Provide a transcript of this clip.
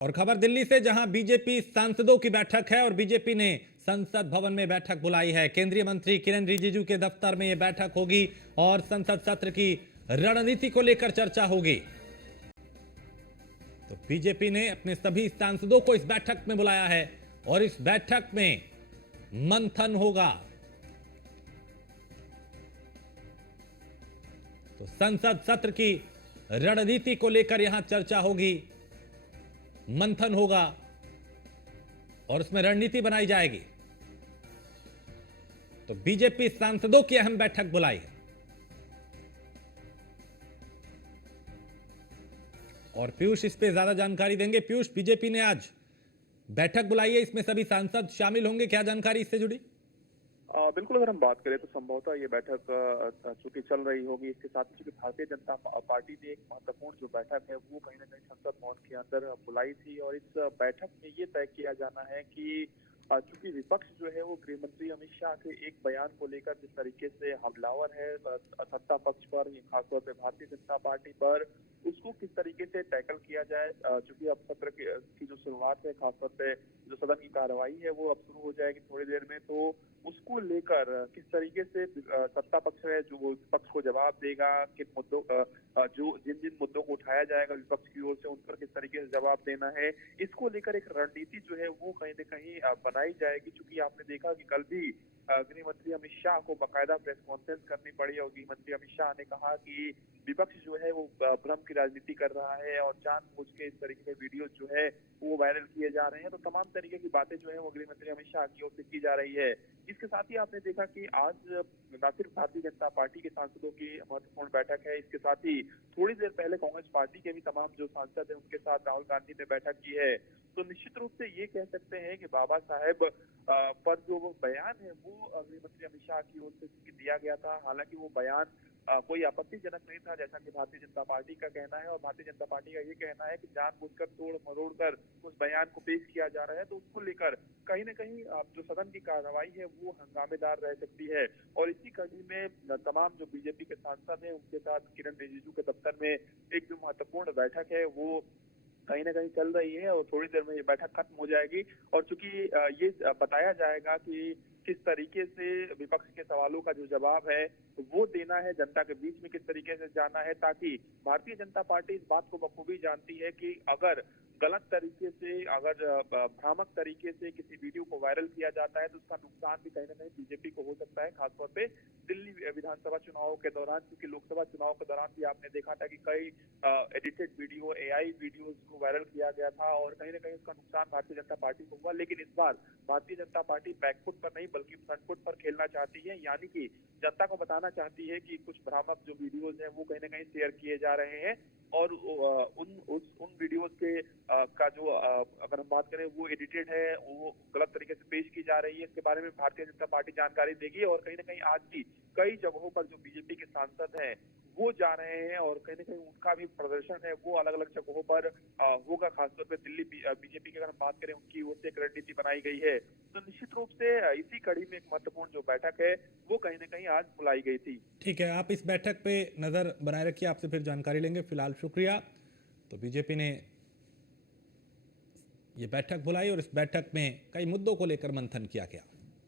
और खबर दिल्ली से, जहां बीजेपी सांसदों की बैठक है और बीजेपी ने संसद भवन में बैठक बुलाई है। केंद्रीय मंत्री किरेन रिजिजू के दफ्तर में यह बैठक होगी और संसद सत्र की रणनीति को लेकर चर्चा होगी। तो बीजेपी ने अपने सभी सांसदों को इस बैठक में बुलाया है और इस बैठक में मंथन होगा। तो संसद सत्र की रणनीति को लेकर यहां चर्चा होगी, मंथन होगा और उसमें रणनीति बनाई जाएगी। तो बीजेपी सांसदों की अहम बैठक बुलाई है और पीयूष इस पे ज्यादा जानकारी देंगे। पीयूष, बीजेपी ने आज बैठक बुलाई है, इसमें सभी सांसद शामिल होंगे, क्या जानकारी इससे जुड़ी? बिल्कुल, अगर हम बात करें तो संभवतः ये बैठक चूंकि चल रही होगी, इसके साथ ही चूंकि भारतीय जनता पार्टी ने एक महत्वपूर्ण जो बैठक है वो कहीं ना कहीं संसद भवन के अंदर बुलाई थी और इस बैठक में ये तय किया जाना है कि चूंकि विपक्ष जो है वो गृह मंत्री अमित शाह के एक बयान को लेकर जिस तरीके से हमलावर है सत्ता पक्ष पर, खासतौर पे भारतीय जनता पार्टी पर, उसको किस तरीके से टैकल किया जाए। चूंकि अब सत्र की जो शुरुआत है, खासतौर पे जो सदन की कार्रवाई है वो अब शुरू हो जाएगी थोड़ी देर में, तो उसको लेकर किस तरीके से सत्ता पक्ष है जो विपक्ष को जवाब देगा, किन मुद्दों जो जिन जिन मुद्दों को उठाया जाएगा विपक्ष की ओर से उन पर किस तरीके से जवाब देना है, इसको लेकर एक रणनीति जो है वो कहीं न कहीं बनाई जाएगी। चूंकि आपने देखा कि कल भी गृह मंत्री अमित शाह को बाकायदा प्रेस कॉन्फ्रेंस करनी पड़ी और गृह मंत्री अमित शाह ने कहा कि विपक्ष जो है वो भ्रम की राजनीति कर रहा है और जानबूझ के इस तरीके के वीडियो जो है वो वायरल किए जा रहे हैं। तो तमाम तरीके की बातें जो है वो गृह मंत्री अमित शाह की ओर से की जा रही है। इसके साथ ही आपने देखा कि आज न सिर्फ भारतीय जनता पार्टी के सांसदों की महत्वपूर्ण बैठक है, इसके साथ ही थोड़ी देर पहले कांग्रेस पार्टी के भी तमाम जो सांसद हैं उनके साथ राहुल गांधी ने बैठक की है। तो निश्चित रूप से ये कह सकते हैं कि बाबा साहेब पर जो वो बयान है वो गृह मंत्री अमित शाह की ओर से दिया गया था। हालांकि वो बयान कोई आपत्तिजनक नहीं था, जैसा कि भारतीय जनता पार्टी का कहना है और भारतीय जनता पार्टी का ये कहना है कि जानबूझकर तोड़ मरोड़ कर उस बयान को पेश किया जा रहा है। तो उसको लेकर कहीं न कहीं जो सदन की कार्रवाई है वो हंगामेदार रह सकती है और इसी कड़ी में तमाम जो बीजेपी के सांसद हैं उनके साथ किरेन रिजिजू के दफ्तर में एक जो महत्वपूर्ण बैठक है वो कहीं ना कहीं चल रही है और थोड़ी देर में ये बैठक खत्म हो जाएगी। और चूंकि ये बताया जाएगा कि किस तरीके से विपक्ष के सवालों का जो जवाब है वो देना है, जनता के बीच में किस तरीके से जाना है, ताकि भारतीय जनता पार्टी इस बात को बखूबी जानती है कि अगर गलत तरीके से, अगर भ्रामक तरीके से किसी वीडियो को वायरल किया जाता है तो उसका नुकसान भी कहीं ना कहीं बीजेपी को हो सकता है। खासतौर पे दिल्ली विधानसभा चुनाव के दौरान, क्योंकि लोकसभा चुनाव के दौरान भी आपने देखा था कि कई एडिटेड वीडियो, एआई वीडियोस को वायरल किया गया था और कहीं ना कहीं उसका नुकसान भारतीय जनता पार्टी को हुआ। लेकिन इस बार भारतीय जनता पार्टी बैकफुट पर नहीं बल्कि फ्रंट फुट पर खेलना चाहती है, यानी कि जनता को बताना चाहती है कि कुछ भ्रामक जो वीडियोज हैं वो कहीं ना कहीं शेयर किए जा रहे हैं और उन वीडियोज के का जो अगर हम बात करें वो एडिटेड है, वो गलत तरीके से पेश की जा रही है, इसके बारे में भारतीय जनता पार्टी जानकारी देगी। और कहीं ना कहीं आज भी कई जगहों पर जो बीजेपी के सांसद हैं वो जा रहे हैं और कहीं ना कहीं उनका भी प्रदर्शन है वो अलग अलग जगहों पर होगा। खासतौर पर दिल्ली बीजेपी की अगर हम बात करें उनकी ओर से एक रणनीति बनाई गई है। तो निश्चित रूप से इसी कड़ी में एक महत्वपूर्ण जो बैठक है वो कहीं ना कहीं आज बुलाई गई थी। ठीक है, आप इस बैठक पे नजर बनाए रखिए, आपसे फिर जानकारी लेंगे। फिलहाल शुक्रिया। तो बीजेपी ने ये बैठक बुलाई और इस बैठक में कई मुद्दों को लेकर मंथन किया गया।